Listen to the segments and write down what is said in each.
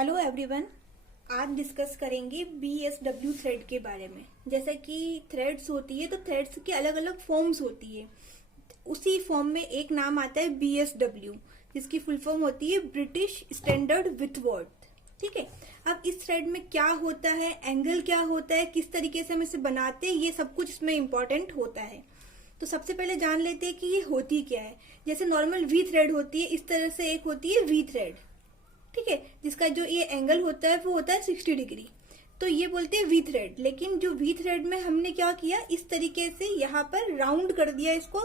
Hello everyone. आज discuss करेंगे BSW thread के बारे में। जैसे कि थ्रेड्स होती है तो थ्रेड्स की अलग अलग फॉर्म्स होती है। उसी फॉर्म में एक नाम आता है BSW, जिसकी फुल फॉर्म होती है ब्रिटिश स्टैंडर्ड विथवर्थ। ठीक है, अब इस थ्रेड में क्या होता है, एंगल क्या होता है, किस तरीके से हम इसे बनाते हैं, ये सब कुछ इसमें इम्पोर्टेंट होता है। तो सबसे पहले जान लेते हैं कि ये होती क्या है। जैसे नॉर्मल वी थ्रेड होती है, इस तरह से एक होती है वी थ्रेड। ठीक है, जिसका जो ये एंगल होता है वो होता है 60 डिग्री। तो ये बोलते हैं वी थ्रेड। लेकिन जो वी थ्रेड में हमने क्या किया, इस तरीके से यहाँ पर राउंड कर दिया इसको,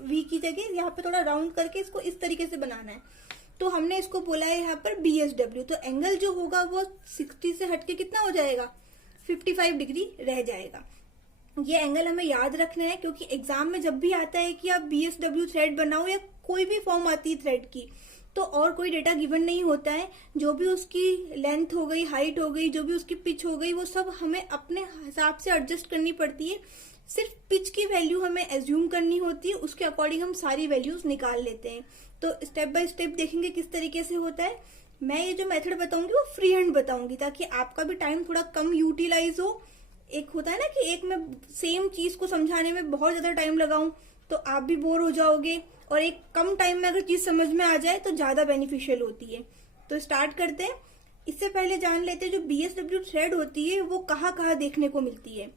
वी की जगह यहाँ पे थोड़ा राउंड करके इसको इस तरीके से बनाना है। तो हमने इसको बोला है यहाँ पर BSW। तो एंगल जो होगा वो 60 से हटके कितना हो जाएगा, 55 डिग्री रह जाएगा। ये एंगल हमें याद रखना है, क्योंकि एग्जाम में जब भी आता है कि आप BSW थ्रेड बनाओ या कोई भी फॉर्म आती है थ्रेड की, तो और कोई डेटा गिवन नहीं होता है। जो भी उसकी लेंथ हो गई, हाइट हो गई, जो भी उसकी पिच हो गई, वो सब हमें अपने हिसाब से एडजस्ट करनी पड़ती है। सिर्फ पिच की वैल्यू हमें एज्यूम करनी होती है, उसके अकॉर्डिंग हम सारी वैल्यूज निकाल लेते हैं। तो स्टेप बाय स्टेप देखेंगे किस तरीके से होता है। मैं ये जो मेथड बताऊंगी वो फ्री हैंड बताऊंगी, ताकि आपका भी टाइम थोड़ा कम यूटिलाइज हो। एक होता है ना कि एक में सेम चीज को समझाने में बहुत ज्यादा टाइम लगाऊं तो आप भी बोर हो जाओगे, और एक कम टाइम में अगर चीज समझ में आ जाए तो ज्यादा बेनिफिशियल होती है। तो स्टार्ट करते हैं। इससे पहले जान लेते हैं जो BSW थ्रेड होती है वो कहाँ कहाँ देखने को मिलती है।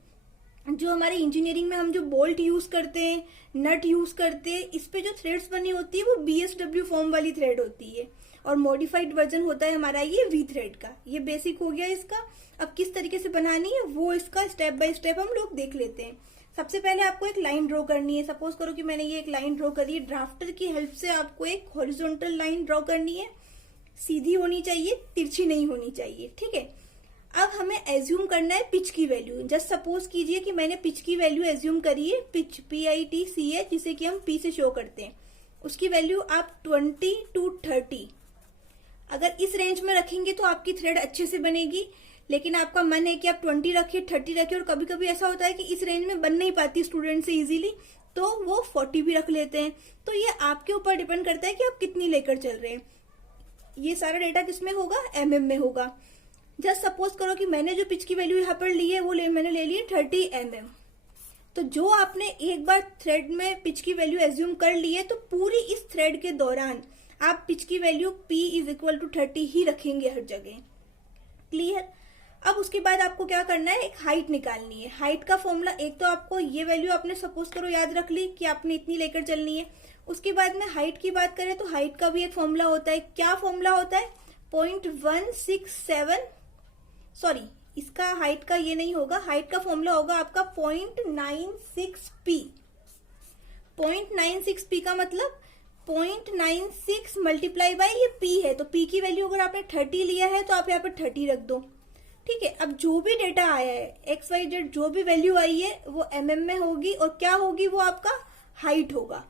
जो हमारे इंजीनियरिंग में हम जो बोल्ट यूज करते हैं, नट यूज करते हैं, इस पे जो थ्रेड्स बनी होती है वो BSW फॉर्म वाली थ्रेड होती है। और मॉडिफाइड वर्जन होता है हमारा ये वी थ्रेड का। ये बेसिक हो गया इसका। अब किस तरीके से बनानी है वो इसका स्टेप बाय स्टेप हम लोग देख लेते हैं। सबसे पहले आपको एक लाइन ड्रॉ करनी है। सपोज करो कि मैंने ये एक लाइन ड्रॉ करी है। ड्राफ्टर की हेल्प से आपको एक हॉरिजॉन्टल लाइन ड्रॉ करनी है। सीधी होनी चाहिए, तिरछी नहीं होनी चाहिए। ठीक है, अब हमें एज्यूम करना है पिच की वैल्यू। जस्ट सपोज कीजिए कि मैंने पिच की वैल्यू एज्यूम करी है, पिच PITCH, जिसे कि हम P से शो करते हैं। उसकी वैल्यू आप 20 to 30 अगर इस रेंज में रखेंगे तो आपकी थ्रेड अच्छे से बनेगी। लेकिन आपका मन है कि आप 20 रखिए, 30 रखिए, और कभी कभी ऐसा होता है कि इस रेंज में बन नहीं पाती स्टूडेंट से इजीली, तो वो 40 भी रख लेते हैं। तो ये आपके ऊपर डिपेंड करता है कि आप कितनी लेकर चल रहे हैं। ये सारा डेटा किसमें होगा, MM में होगा। जस्ट सपोज करो कि मैंने जो पिच की वैल्यू यहाँ पर ली है वो मैंने ले ली है 30 mm। तो जो आपने एक बार थ्रेड में पिच की वैल्यू एज्यूम कर ली है, तो पूरी इस थ्रेड के दौरान आप पिच की वैल्यू P = 30 ही रखेंगे हर जगह। क्लियर। अब उसके बाद आपको क्या करना है, एक हाइट निकालनी है। हाइट का फॉर्मूला, एक तो आपको ये वैल्यू आपने सपोज करो याद रख ली कि आपने इतनी लेकर चलनी है। उसके बाद में हाइट की बात करें तो हाइट का भी एक फॉर्मूला होता है। क्या फॉर्मूला होता है, 0.167, सॉरी इसका हाइट का ये नहीं होगा। हाइट का फॉर्मूला होगा आपका 0.96p। 0.96p का मतलब 0.96 मल्टीप्लाई बाय ये P है। तो P की वैल्यू अगर आपने 30 लिया है तो आप यहाँ पर 30 रख दो। ठीक है, अब जो भी डेटा आया है XYZ, जो भी वैल्यू आई है वो MM में होगी, और क्या होगी, वो आपका हाइट होगा।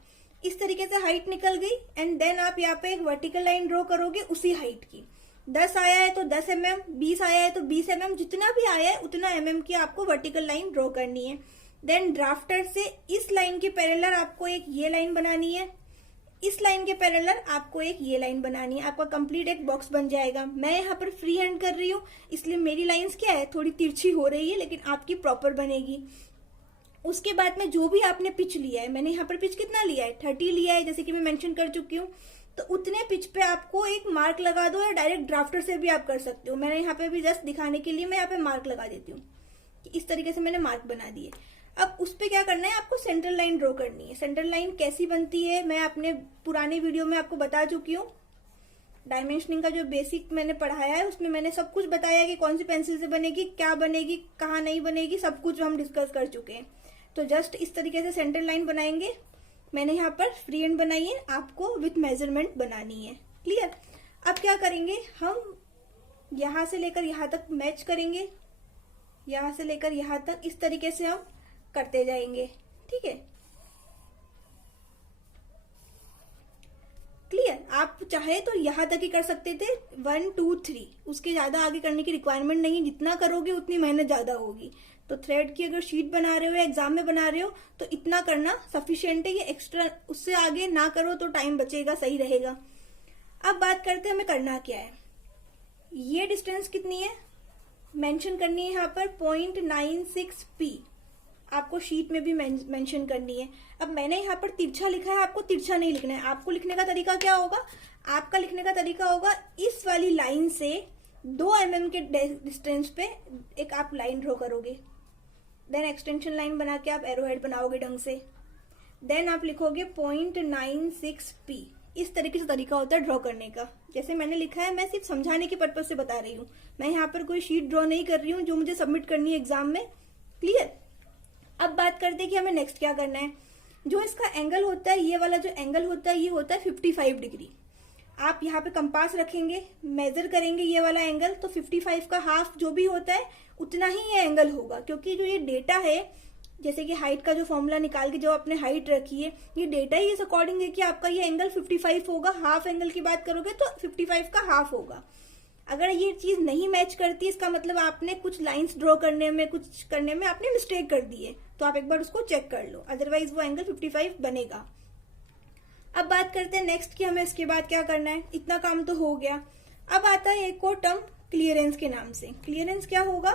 इस तरीके से हाइट निकल गई। एंड देन आप यहाँ पे एक वर्टिकल लाइन ड्रॉ करोगे उसी हाइट की। 10 आया है तो 10 mm, 20 आया है तो 20 mm, जितना भी आया है उतना MM की आपको वर्टिकल लाइन ड्रॉ करनी है। देन ड्राफ्टर से इस लाइन के पैरेलल आपको एक ये लाइन बनानी है, इस लाइन के पैरेलल आपको एक ये लाइन बनानी है। आपका कंप्लीट एक बॉक्स बन जाएगा। मैं यहाँ पर फ्री हैंड कर रही हूँ, इसलिए मेरी लाइंस क्या है, थोड़ी तिरछी हो रही है, लेकिन आपकी प्रॉपर बनेगी। उसके बाद में जो भी आपने पिच लिया है, मैंने यहाँ पर पिच कितना लिया है, 30 लिया है, जैसे कि मैं मेंशन कर चुकी हूँ। तो उतने पिच पे आपको एक मार्क लगा दो, या डायरेक्ट ड्राफ्टर से भी आप कर सकते हो। मैंने यहाँ पे भी जस्ट दिखाने के लिए मैं यहाँ पे मार्क लगा देती हूँ कि इस तरीके से मैंने मार्क बना दिए। अब उस पे क्या करना है, आपको सेंट्रल लाइन ड्रॉ करनी है। सेंट्रल लाइन कैसी बनती है मैं अपने पुराने वीडियो में आपको बता चुकी हूँ। डायमेंशनिंग का जो बेसिक मैंने पढ़ाया है उसमें मैंने सब कुछ बताया कि कौन सी पेंसिल से बनेगी, क्या बनेगी, कहाँ नहीं बनेगी, सब कुछ हम डिस्कस कर चुके हैं। तो जस्ट इस तरीके से सेंट्रल लाइन बनाएंगे। मैंने यहाँ पर फ्री हैंड बनाई है, आपको विथ मेजरमेंट बनानी है। क्लियर। अब क्या करेंगे, हम यहां से लेकर यहां तक मैच करेंगे, यहां से लेकर यहां तक, इस तरीके से हम करते जाएंगे। ठीक है, क्लियर। आप चाहे तो यहां तक ही कर सकते थे, 1 2 3, उसके ज्यादा आगे करने की रिक्वायरमेंट नहीं है। जितना करोगे उतनी मेहनत ज्यादा होगी। तो थ्रेड की अगर शीट बना रहे हो या एग्जाम में बना रहे हो तो इतना करना सफिशिएंट है। ये एक्स्ट्रा उससे आगे ना करो तो टाइम बचेगा, सही रहेगा। अब बात करते हैं हमें करना क्या है। ये डिस्टेंस कितनी है मेंशन करनी है यहाँ पर 0.96p, आपको शीट में भी मेंशन करनी है। अब मैंने यहाँ पर तिरछा लिखा है, आपको तिरछा नहीं लिखना है। आपको लिखने का तरीका क्या होगा, आपका लिखने का तरीका होगा इस वाली लाइन से 2 mm के डिस्टेंस पे एक आप लाइन ड्रॉ करोगे, देन एक्सटेंशन लाइन बना के आप एरो हेड बनाओगे ढंग से, देन आप लिखोगे 0.96p। इस तरीके से तरीका होता है ड्रॉ करने का। जैसे मैंने लिखा है, मैं सिर्फ समझाने के पर्पज से बता रही हूँ, मैं यहाँ पर कोई शीट ड्रॉ नहीं कर रही हूँ जो मुझे सबमिट करनी है एग्जाम में। क्लियर। अब बात करते हैं कि हमें नेक्स्ट क्या करना है। जो इसका एंगल होता है, ये वाला जो एंगल होता है, ये होता है 55 डिग्री। आप यहाँ पे कंपास रखेंगे, मेजर करेंगे ये वाला एंगल, तो 55 का हाफ जो भी होता है उतना ही ये एंगल होगा, क्योंकि जो ये डेटा है, जैसे कि हाइट का जो फॉर्मूला निकाल के जो आपने हाइट रखी है, ये डेटा ही इस अकॉर्डिंग है कि आपका ये एंगल 55 होगा। हाफ एंगल की बात करोगे तो 55 का हाफ होगा। अगर ये चीज नहीं मैच करती, इसका मतलब आपने कुछ लाइंस ड्रॉ करने में, कुछ करने में आपने मिस्टेक कर दी है, तो आप एक बार उसको चेक कर लो, अदरवाइज वो एंगल 55 बनेगा। अब बात करते हैं नेक्स्ट कि हमें इसके बाद क्या करना है। इतना काम तो हो गया। अब आता है एक और टर्म क्लियरेंस के नाम से। क्लियरेंस क्या होगा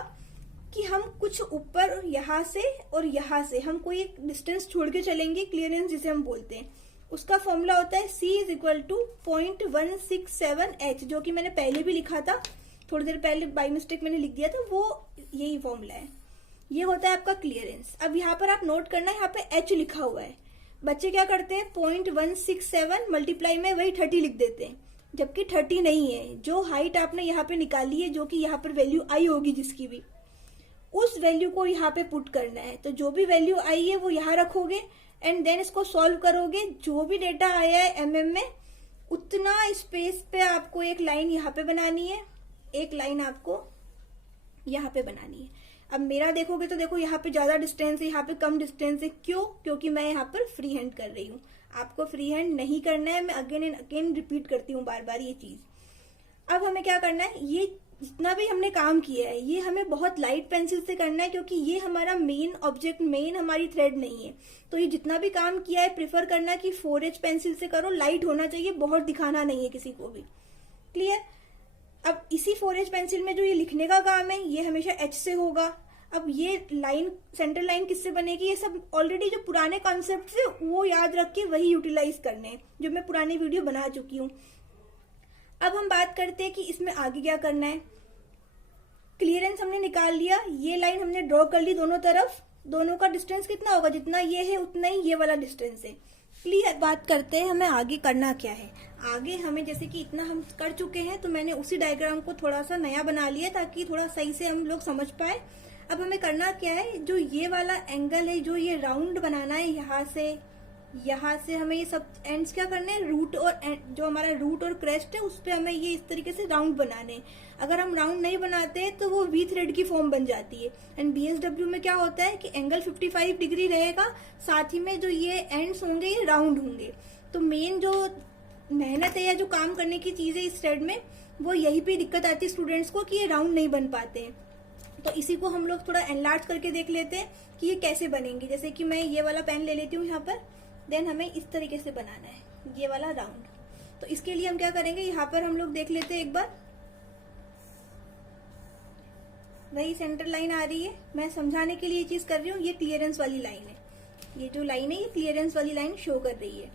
कि हम कुछ ऊपर यहाँ से और यहाँ से हम कोई एक डिस्टेंस छोड़ के चलेंगे, क्लियरेंस जिसे हम बोलते हैं। उसका फॉर्मूला होता है C = 0.167h, जो कि मैंने पहले भी लिखा था, थोड़ी देर पहले बाय मिस्टेक मैंने लिख दिया था, वो यही फॉर्मूला है। ये होता है आपका क्लियरेंस। अब यहाँ पर आप नोट करना, यहाँ पे h लिखा हुआ है। बच्चे क्या करते हैं, 0.167 मल्टीप्लाई में वही 30 लिख देते हैं, जबकि 30 नहीं है। जो हाइट आपने यहाँ पे निकाली है, जो कि यहाँ पर वैल्यू आई होगी जिसकी भी, उस वैल्यू को यहाँ पे पुट करना है। तो जो भी वैल्यू आई है वो यहाँ रखोगे एंड देन इसको सॉल्व करोगे। जो भी डेटा आया है mm में, उतना स्पेस पे आपको एक लाइन यहाँ पे बनानी है, एक लाइन आपको यहाँ पे बनानी है। अब मेरा देखोगे तो देखो यहाँ पे ज्यादा डिस्टेंस है, यहाँ पे कम डिस्टेंस है। क्यों? क्योंकि मैं यहाँ पर फ्री हैंड कर रही हूँ। आपको फ्री हैंड नहीं करना है, मैं अगेन एंड अगेन रिपीट करती हूँ बार बार ये चीज। अब हमें क्या करना है, ये जितना भी हमने काम किया है ये हमें बहुत लाइट पेंसिल से करना है, क्योंकि ये हमारा मेन ऑब्जेक्ट, मेन हमारी थ्रेड नहीं है। तो ये जितना भी काम किया है प्रेफर करना कि 4H पेंसिल से करो, लाइट होना चाहिए, बहुत दिखाना नहीं है किसी को भी। क्लियर। अब इसी 4H पेंसिल में जो ये लिखने का काम है ये हमेशा H से होगा। अब ये लाइन, सेंटर लाइन किससे बनेगी, ये सब ऑलरेडी जो पुराने कॉन्सेप्ट है वो याद रख के वही यूटिलाइज करने, जो मैं पुरानी वीडियो बना चुकी हूँ। अब हम बात करते हैं कि इसमें आगे क्या करना है। क्लियरेंस हमने निकाल लिया, ये लाइन हमने ड्रॉ कर ली दोनों तरफ। दोनों का डिस्टेंस कितना होगा, जितना ये है उतना ही ये वाला डिस्टेंस है। क्लियर। बात करते हैं हमें आगे करना क्या है। आगे हमें, जैसे कि इतना हम कर चुके हैं, तो मैंने उसी डायग्राम को थोड़ा सा नया बना लिया ताकि थोड़ा सही से हम लोग समझ पाए। अब हमें करना क्या है, जो ये वाला एंगल है, जो ये राउंड बनाना है, यहाँ से हमें ये सब एंड्स क्या करने हैं, रूट और जो हमारा रूट और क्रेस्ट है उस पे हमें ये इस तरीके से राउंड बनाने हैं। अगर हम राउंड नहीं बनाते तो वो वी थ्रेड की फॉर्म बन जाती है। एंड BSW में क्या होता है कि एंगल 55 डिग्री रहेगा, साथ ही में जो ये एंड्स होंगे ये राउंड होंगे। तो मेन जो मेहनत है या जो काम करने की चीज है इस थ्रेड में, वो यही पे दिक्कत आती है स्टूडेंट्स को कि ये राउंड नहीं बन पाते हैं। तो इसी को हम लोग थोड़ा एनलार्ज करके देख लेते हैं कि ये कैसे बनेंगे। जैसे कि मैं ये वाला पेन ले लेती हूँ यहाँ पर, देन हमें इस तरीके से बनाना है ये वाला राउंड। तो इसके लिए हम क्या करेंगे, यहाँ पर हम लोग देख लेते हैं एक बार, वही सेंटर लाइन आ रही है। मैं समझाने के लिए ये चीज कर रही हूँ। ये क्लियरेंस वाली लाइन है, ये जो लाइन है ये क्लियरेंस वाली लाइन शो कर रही है।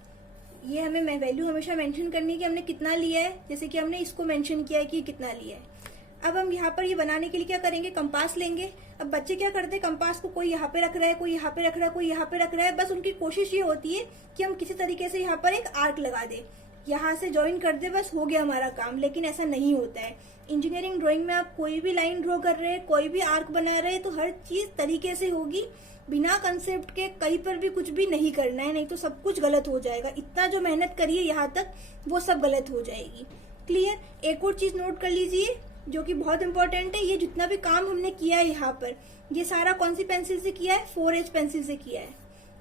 ये हमें वैल्यू हमेशा मेंशन करनी है कि हमने कितना लिया है, जैसे कि हमने इसको मेंशन किया है कि कितना लिया है। अब हम यहाँ पर ये बनाने के लिए क्या करेंगे, कंपास लेंगे। अब बच्चे क्या करते हैं, कंपास को कोई यहाँ पे रख रहा है, कोई यहाँ पे रख रहा है, कोई यहाँ पे रख रहा है। बस उनकी कोशिश ये होती है कि हम किसी तरीके से यहाँ पर एक आर्क लगा दे, यहाँ से ज्वाइन कर दे, बस हो गया हमारा काम। लेकिन ऐसा नहीं होता है। इंजीनियरिंग ड्राइंग में आप कोई भी लाइन ड्रॉ कर रहे हैं, कोई भी आर्क बना रहे हैं, तो हर चीज तरीके से होगी, बिना कंसेप्ट के कहीं पर भी कुछ भी नहीं करना है, नहीं तो सब कुछ गलत हो जाएगा। इतना जो मेहनत करिए यहाँ तक, वो सब गलत हो जाएगी। क्लियर। एक और चीज नोट कर लीजिए जो कि बहुत इंपॉर्टेंट है। ये जितना भी काम हमने किया है यहाँ पर, ये सारा कौन सी पेंसिल से किया है, 4H पेंसिल से किया है।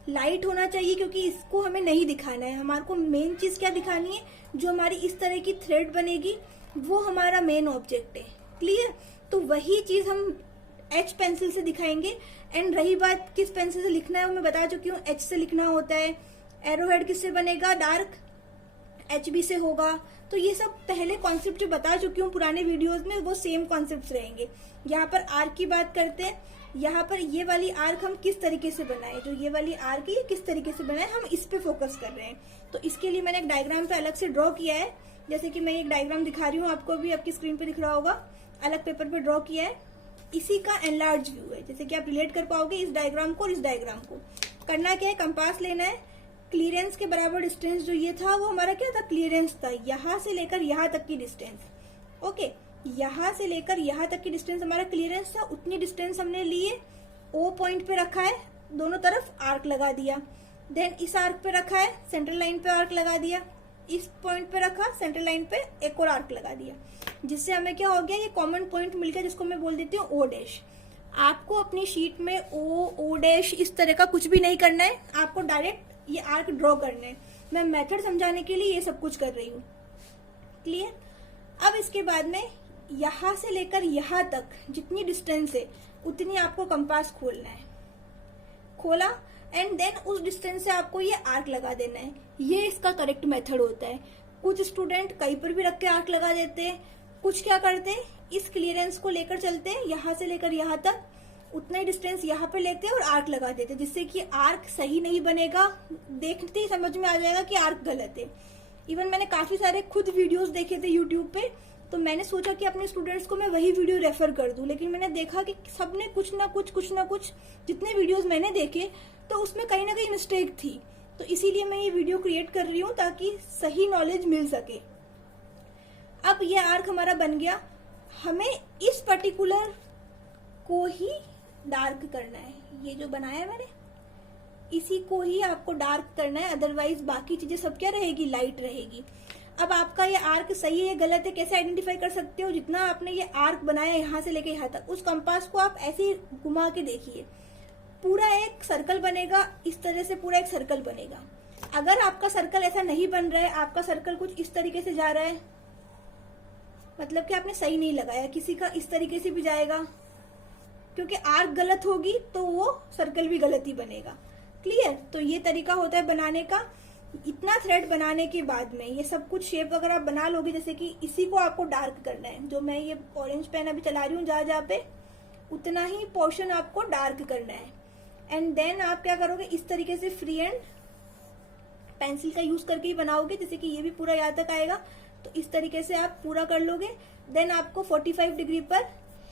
लाइट होना चाहिए, क्योंकि इसको हमें नहीं दिखाना है। हमारे को मेन चीज क्या दिखानी है, जो हमारी इस तरह की थ्रेड बनेगी वो हमारा मेन ऑब्जेक्ट है। क्लियर। तो वही चीज हम H पेंसिल से दिखाएंगे। एंड रही बात किस पेंसिल से लिखना है, वो मैं बता चुकी हूँ, H से लिखना होता है। एरो हेड किससे बनेगा, डार्क HB से होगा। तो ये सब पहले कॉन्सेप्ट जो बता चुकी हूँ पुराने वीडियोस में, वो सेम कॉन्सेप्ट रहेंगे। यहाँ पर आर्क की बात करते हैं। यहाँ पर ये वाली आर्क हम किस तरीके से बनाए, जो ये वाली आर्क है ये किस तरीके से बनाए, हम इस पे फोकस कर रहे हैं। तो इसके लिए मैंने एक डायग्राम पे अलग से ड्रॉ किया है। जैसे कि मैं एक डायग्राम दिखा रही हूँ आपको, भी आपकी स्क्रीन पे दिख रहा होगा, अलग पेपर पे ड्रॉ किया है। इसी का एनलार्ज व्यू है, जैसे कि आप रिलेट कर पाओगे इस डायग्राम को और इस डायग्राम को। करना क्या है, कंपास लेना है, क्लियरेंस के बराबर डिस्टेंस जो ये था वो हमारा क्या था, क्लियरेंस था। यहाँ से लेकर यहाँ तक की डिस्टेंस, ओके, यहाँ से लेकर यहाँ तक की डिस्टेंस हमारा क्लियरेंस था। उतनी डिस्टेंस हमने लिए, ओ पॉइंट पे रखा है, दोनों तरफ आर्क लगा दिया। देन इस आर्क पे रखा है, सेंट्रल लाइन पे आर्क लगा दिया। इस पॉइंट पे रखा, सेंट्रल लाइन पे एक और आर्क लगा दिया, जिससे हमें क्या हो गया, ये कॉमन पॉइंट मिल गया, जिसको मैं बोल देती हूँ ओ डैश। आपको अपनी शीट में ओ डैश इस तरह का कुछ भी नहीं करना है, आपको डायरेक्ट ये आर्क ड्रॉ करना है। मैं मेथड समझाने के लिए ये सब कुछ कर रही हूँ, क्लियर। अब इसके बाद में यहाँ से लेकर यहाँ तक जितनी डिस्टेंस है उतनी आपको कंपास खोलना है। खोला एंड देन उस डिस्टेंस से आपको ये आर्क लगा देना है। ये इसका करेक्ट मेथड होता है। कुछ स्टूडेंट कहीं पर भी रख के आर्क लगा देते हैं, कुछ क्या करते हैं, इस क्लियरेंस को लेकर चलते हैं, यहाँ से लेकर यहाँ तक उतना ही डिस्टेंस यहाँ पे लेते हैं और आर्क लगा देते हैं, जिससे कि आर्क सही नहीं बनेगा। देखते ही समझ में आ जाएगा कि आर्क गलत है। इवन मैंने काफी सारे खुद वीडियोस देखे थे यूट्यूब पे, तो मैंने सोचा कि अपने स्टूडेंट्स को मैं वही वीडियो रेफर कर दूं, लेकिन मैंने देखा कि सबने कुछ ना कुछ जितने वीडियोस मैंने देखे तो उसमें कहीं ना कहीं मिस्टेक थी। तो इसीलिए मैं ये वीडियो क्रिएट कर रही हूँ ताकि सही नॉलेज मिल सके। अब ये आर्क हमारा बन गया, हमें इस पर्टिकुलर को ही डार्क करना है। ये जो बनाया है मैंने, इसी को ही आपको डार्क करना है, अदरवाइज बाकी चीजें सब क्या रहेगी, लाइट रहेगी। अब आपका ये आर्क सही है गलत है कैसे आइडेंटिफाई कर सकते हो, जितना आपने ये आर्क बनाया यहाँ से लेके यहाँ तक, उस कंपास को आप ऐसे ही घुमा के देखिए, पूरा एक सर्कल बनेगा। इस तरह से पूरा एक सर्कल बनेगा। अगर आपका सर्कल ऐसा नहीं बन रहा है, आपका सर्कल कुछ इस तरीके से जा रहा है, मतलब कि आपने सही नहीं लगाया। किसी का इस तरीके से भी जाएगा, क्योंकि आर्क गलत होगी तो वो सर्कल भी गलत ही बनेगा, क्लियर। तो ये तरीका होता है बनाने का। इतना थ्रेड बनाने के बाद में ये सब कुछ शेप अगर आप बना लोगे, जैसे कि इसी को आपको डार्क करना है, जो मैं ये ऑरेंज पेन अभी चला रही हूँ जहाँ पे, उतना ही पोर्शन आपको डार्क करना है। एंड देन आप क्या करोगे, इस तरीके से फ्री हैंड पेंसिल का यूज करके ही बनाओगे, जैसे कि ये भी पूरा यहाँ तक आएगा। तो इस तरीके से आप पूरा कर लोगे। देन आपको 45 डिग्री पर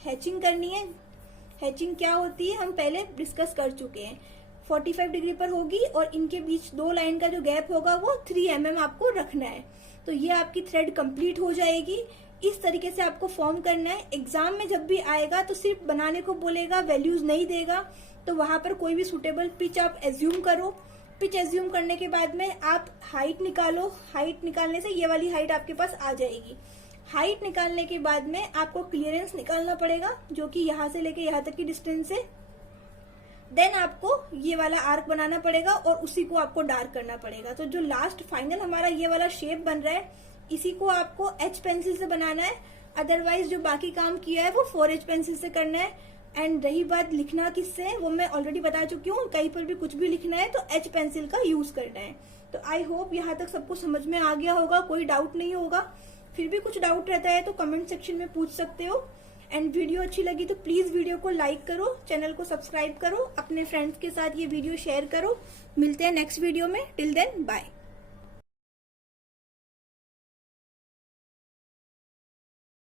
हैचिंग करनी है। हैचिंग क्या होती है हम पहले डिस्कस कर चुके हैं। 45 डिग्री पर होगी और इनके बीच दो लाइन का जो गैप होगा वो 3 mm आपको रखना है। तो ये आपकी थ्रेड कंप्लीट हो जाएगी। इस तरीके से आपको फॉर्म करना है। एग्जाम में जब भी आएगा तो सिर्फ बनाने को बोलेगा, वैल्यूज नहीं देगा। तो वहां पर कोई भी सुटेबल पिच आप एज्यूम करो। पिच एज्यूम करने के बाद में आप हाइट निकालो। हाइट निकालने से ये वाली हाइट आपके पास आ जाएगी। हाइट निकालने के बाद में आपको क्लियरेंस निकालना पड़ेगा, जो कि यहाँ से लेके यहाँ तक की डिस्टेंस है। देन आपको ये वाला आर्क बनाना पड़ेगा और उसी को आपको डार्क करना पड़ेगा। तो जो लास्ट फाइनल हमारा ये वाला शेप बन रहा है, इसी को आपको H पेंसिल से बनाना है। अदरवाइज जो बाकी काम किया है वो 4H पेंसिल से करना है। एंड रही बात लिखना किससे है, वो मैं ऑलरेडी बता चुकी हूँ। कहीं पर भी कुछ भी लिखना है तो H पेंसिल का यूज करना है। तो आई होप यहाँ तक सबको समझ में आ गया होगा, कोई डाउट नहीं होगा। फिर भी कुछ डाउट रहता है तो कमेंट सेक्शन में पूछ सकते हो। एंड वीडियो अच्छी लगी तो प्लीज वीडियो को लाइक करो, चैनल को सब्सक्राइब करो, अपने फ्रेंड्स के साथ ये वीडियो शेयर करो। मिलते हैं नेक्स्ट वीडियो में। Till then bye.